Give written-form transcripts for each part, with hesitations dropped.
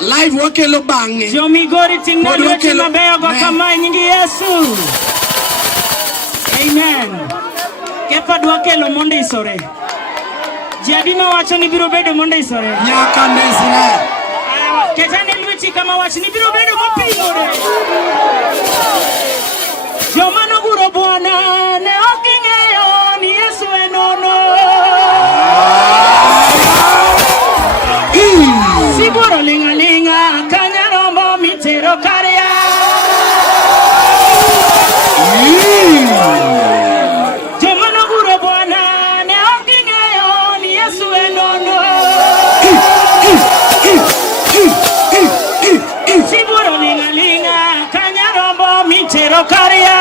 Live wakelo bange. Jomigori tingna lweti mabeyo go kama nyingi Yesu. Amen. Kepa dwakelo mondisore. Jadima wacho ni biro bedo mondisore. Nyaka ndisre. Ketani lweti kama wacho ni biro bedo mopimore. Joma noguro Bwana ne oking'eyo ni Yesu enono. Siguro linga kanyarombo mitero karya. Joma noguro Bwana ne oking'eyo ni Yesu enono. Siguro linga kanyarombo mitero karya.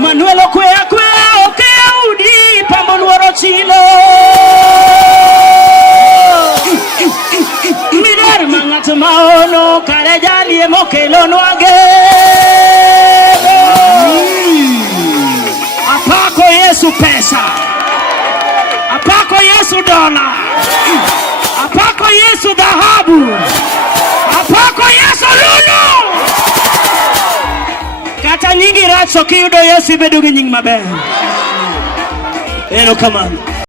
Manuel okwea udi pambo luoro chilo. Mirar mangato maono kare jalie mokelo nwage. Apako Yesu pesa. Apako Yesu dola. Apako Yesu dhahabu. Apako Yesu lulu. Kata nyingi racho kiyudo Yesu ibedo gi nying maber. Come on.